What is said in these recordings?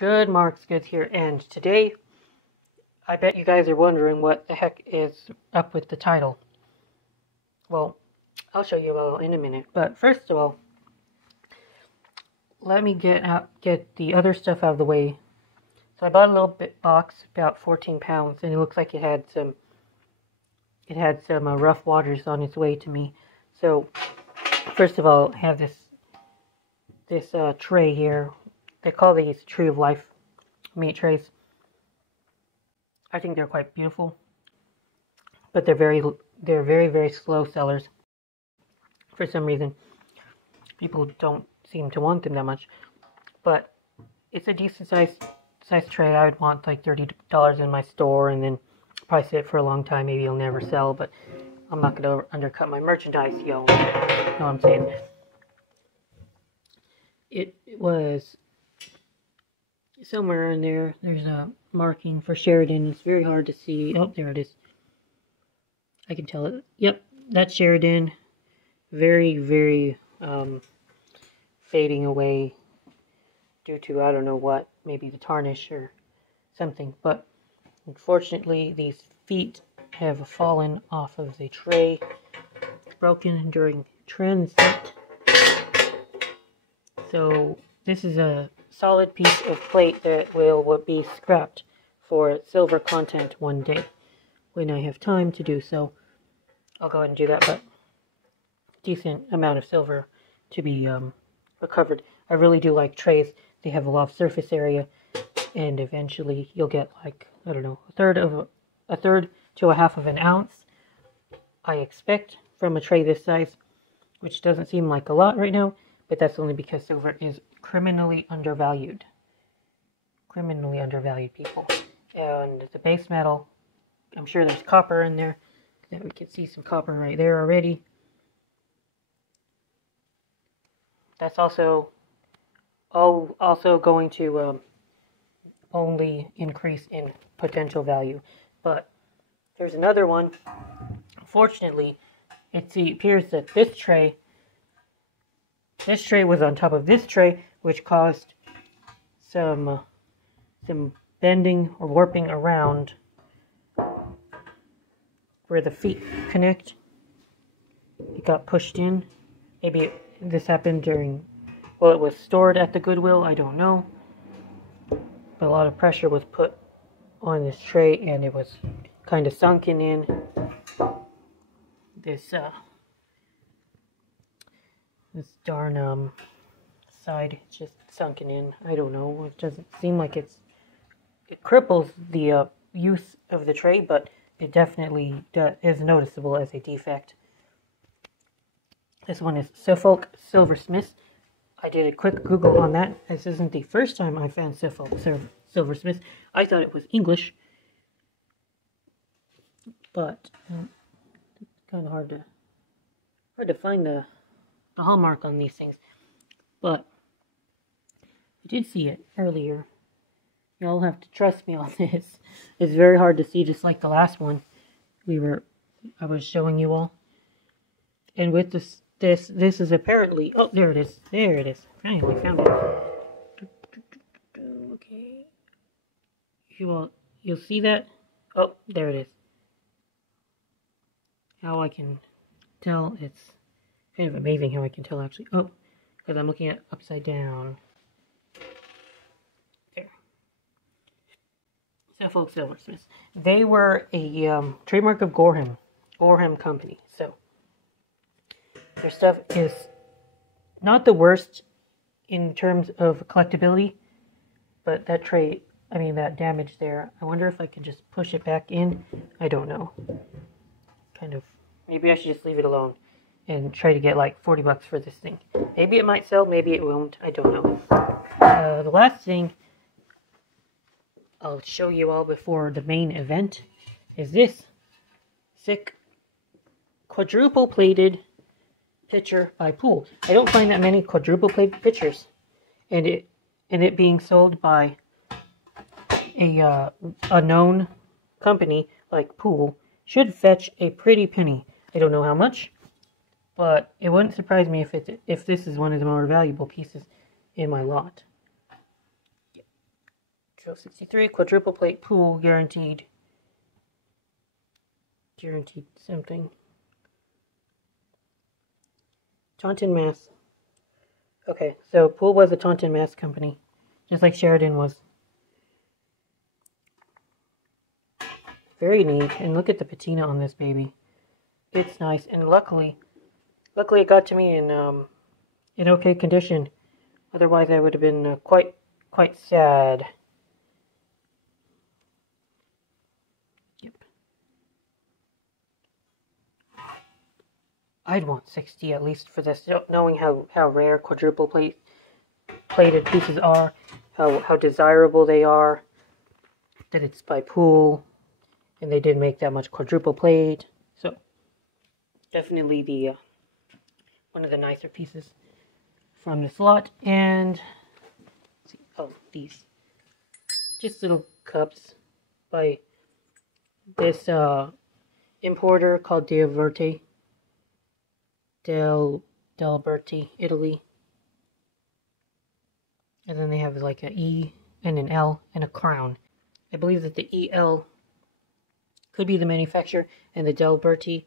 Good, Mark's good here, and today I bet you guys are wondering what the heck is up with the title. Well, I'll show you all in a minute, but first of all, let me get the other stuff out of the way. So I bought a little box, about 14 pounds, and it looks like it had some rough waters on its way to me. So first of all, I have this tray here. They call these Tree of Life meat trays. I think they're quite beautiful, but they're very, very slow sellers. For some reason, people don't seem to want them that much. But it's a decent size tray. I would want like $30 in my store, and then probably sit for a long time. Maybe it'll never sell, but I'm not going to undercut my merchandise, yo. You know what I'm saying? It was somewhere in there. There's a marking for Sheridan. It's very hard to see. Oh, there it is. I can tell it. Yep, that's Sheridan. Very, very fading away due to I don't know what, maybe the tarnish or something. But unfortunately, these feet have fallen off of the tray, broken during transit. So this is a solid piece of plate that will be scrapped for silver content one day. When I have time to do so, I'll go ahead and do that, but decent amount of silver to be recovered. I really do like trays. They have a lot of surface area, and eventually you'll get like, I don't know, a third to a half of an ounce, I expect, from a tray this size, which doesn't seem like a lot right now, but that's only because silver is criminally undervalued. Criminally undervalued, people. And the base metal, I'm sure there's copper in there. That we can see some copper right there already. That's also going to only increase in potential value. But there's another one. Fortunately, it appears that this tray was on top of this tray, which caused some bending or warping around where the feet connect. It got pushed in. Maybe this happened during, well, it was stored at the Goodwill, I don't know. But a lot of pressure was put on this tray, and it was kind of sunken in. This darn side just sunken in. I don't know. It doesn't seem like it cripples the use of the tray, but it definitely is noticeable as a defect. This one is Suffolk Silversmith. I did a quick Google on that. This isn't the first time I found Suffolk Silversmith. I thought it was English, but it's kind of hard to find the hallmark on these things. But I did see it earlier. Y'all have to trust me on this. It's very hard to see, just like the last one I was showing you all. And with this is apparently, oh, there it is. There it is. Finally found it. Okay. You'll see that? Oh, there it is. How I can tell, it's kind of amazing how I can tell actually. Oh, because I'm looking at it upside down. There. Suffolk Silversmith. They were a trademark of Gorham Company. So their stuff is not the worst in terms of collectability, but that tray, I mean that damage there, I wonder if I can just push it back in. I don't know. Kind of, maybe I should just leave it alone and try to get like $40 for this thing. Maybe it might sell, maybe it won't, I don't know. The last thing I'll show you all before the main event is this sick quadruple plated pitcher by Pool. I don't find that many quadruple plated pitchers, and it being sold by a known company like Pool should fetch a pretty penny. I don't know how much, but it wouldn't surprise me if this is one of the more valuable pieces in my lot. Drill 63, quadruple plate pool, guaranteed. Guaranteed something. Taunton, Mass. Okay, so Pool was a Taunton, Mass company, just like Sheridan was. Very neat, and look at the patina on this baby. It's nice, and luckily it got to me in okay condition. Otherwise, I would have been quite sad. Yep. I'd want 60 at least for this, knowing how rare quadruple plated pieces are, how desirable they are, that it's by Pool, and they didn't make that much quadruple plate. So definitely the one of the nicer pieces from this lot. And let's see, oh, these just little cups by this importer called Del Berti, Italy. And then they have like an E and an L and a crown. I believe that the EL could be the manufacturer and the Del Berti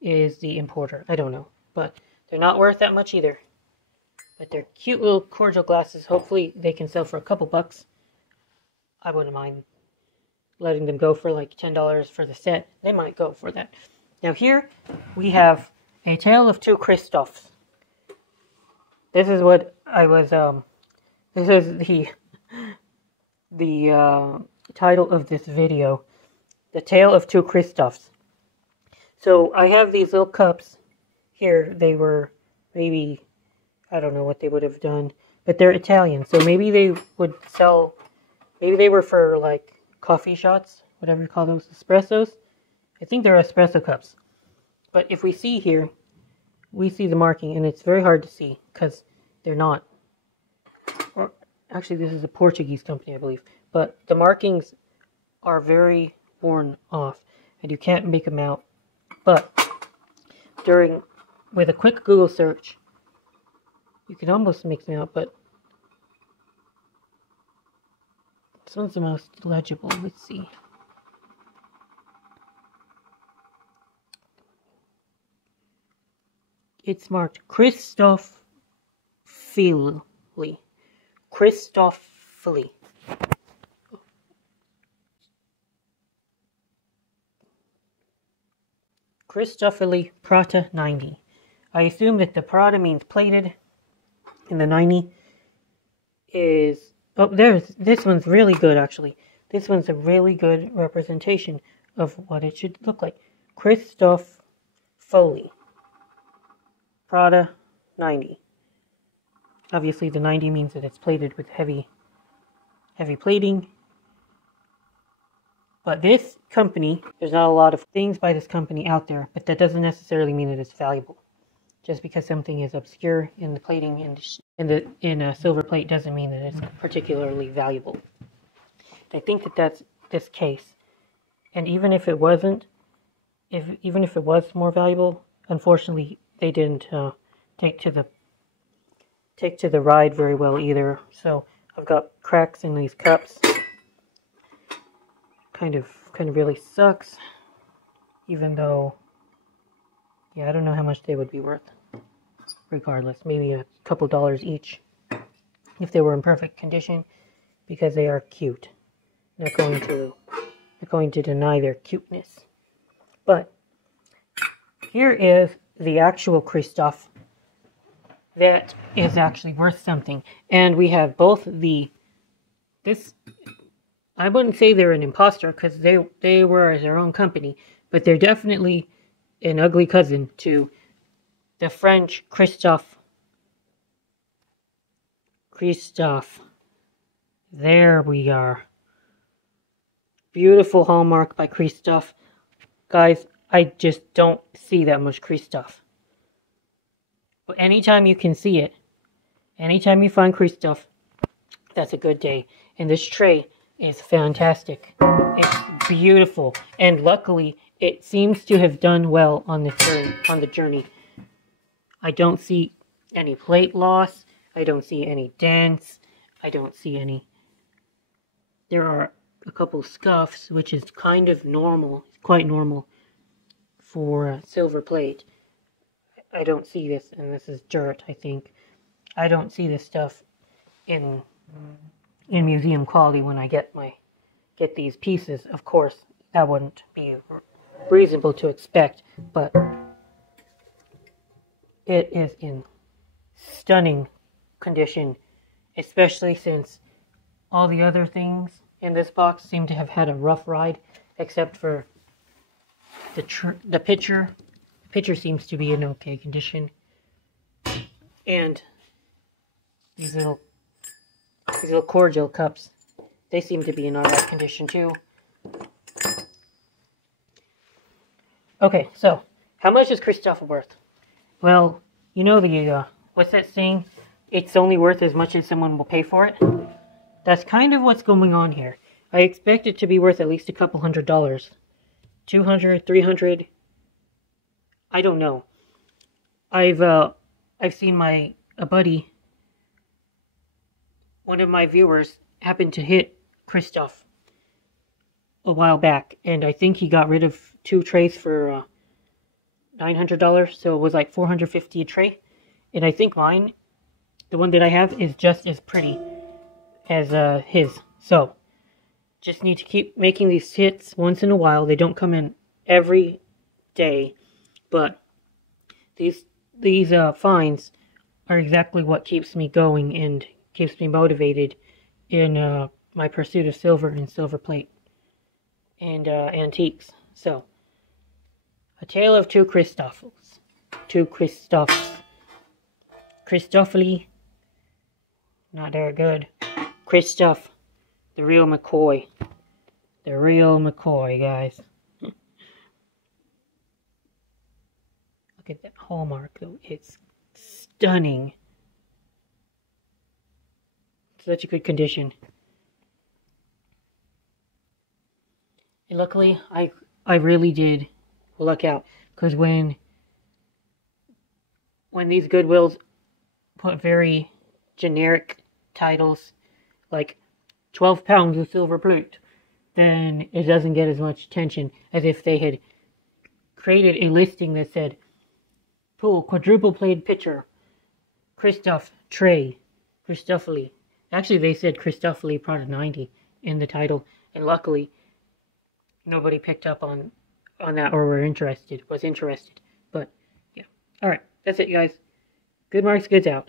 is the importer. I don't know, but they're not worth that much either. But they're cute little cordial glasses. Hopefully they can sell for a couple bucks. I wouldn't mind letting them go for like $10 for the set. They might go for that. Now here we have a Tale of Two Christofs. This is what I was, this is the title of this video. The Tale of Two Christofs. So I have these little cups here. They were maybe, I don't know what they would have done, but they're Italian. So maybe they would sell, maybe they were for like coffee shots, whatever you call those, espressos. I think they're espresso cups. But if we see here, we see the marking, and it's very hard to see because they're not. Or actually, this is a Portuguese company, I believe. But the markings are very worn off, and you can't make them out. But with a quick Google search, you can almost make them out. But this one's the most legible. Let's see. It's marked Christofle. Christofle. Christofoli Prata 90. I assume that the Prata means plated, and the 90 is... Oh, this one's really good, actually. This one's a really good representation of what it should look like. Christofoli Prata 90. Obviously, the 90 means that it's plated with heavy plating. But this company, there's not a lot of things by this company out there, but that doesn't necessarily mean that it's valuable. Just because something is obscure in the plating in a silver plate doesn't mean that it's particularly valuable. I think that that's this case. And even if it wasn't, even if it was more valuable, unfortunately they didn't take to the ride very well either. So I've got cracks in these cups. Kind of really sucks, even though, yeah, I don't know how much they would be worth. Regardless, maybe a couple dollars each if they were in perfect condition, because they are cute. Not going to deny their cuteness. But here is the actual Christof that is actually worth something, and we have both this. I wouldn't say they're an imposter because they were their own company, but they're definitely an ugly cousin to the French Christofle. There we are. Beautiful hallmark by Christofle. Guys, I just don't see that much Christofle. But anytime you can see it, anytime you find Christofle, that's a good day. And this tray is fantastic. It's beautiful, and luckily it seems to have done well on the journey. I don't see any plate loss. I don't see any dents. I don't see any there are a couple scuffs, which is kind of normal. It's quite normal for silver plate. I don't see this, and this is dirt, I think. I don't see this stuff in museum quality when I get these pieces. Of course, that wouldn't be reasonable to expect, but it is in stunning condition, especially since all the other things in this box seem to have had a rough ride, except for the pitcher. The pitcher seems to be in okay condition, and these little cordial cups, they seem to be in alright condition too. Okay, so how much is Christofle worth? Well, you know the what's that saying? It's only worth as much as someone will pay for it. That's kind of what's going on here. I expect it to be worth at least a couple $100. $200, $300. I don't know. I've seen a buddy, one of my viewers, happened to hit Christofle a while back, and I think he got rid of 2 trays for $900, so it was like $450 a tray. And I think mine, the one that I have, is just as pretty as his. So just need to keep making these hits once in a while. They don't come in every day, but these finds are exactly what keeps me going and keeps me motivated in my pursuit of silver and silver plate and antiques. So, A Tale of Two Christofs. Two Christofs. Christofoli, not very good. Christofle, the real McCoy. The real McCoy, guys. Look at that hallmark, though. It's stunning. Such a good condition. And luckily, I really did look out, because when these Goodwills put very generic titles like 12 pounds of silver plate, then it doesn't get as much attention as if they had created a listing that said pool quadruple played pitcher, Christofle tray, Christofoli. Actually, they said Christofole Product 90 in the title, and luckily nobody picked up on that or was interested. But yeah, all right, that's it, guys. Good Marks, goods out.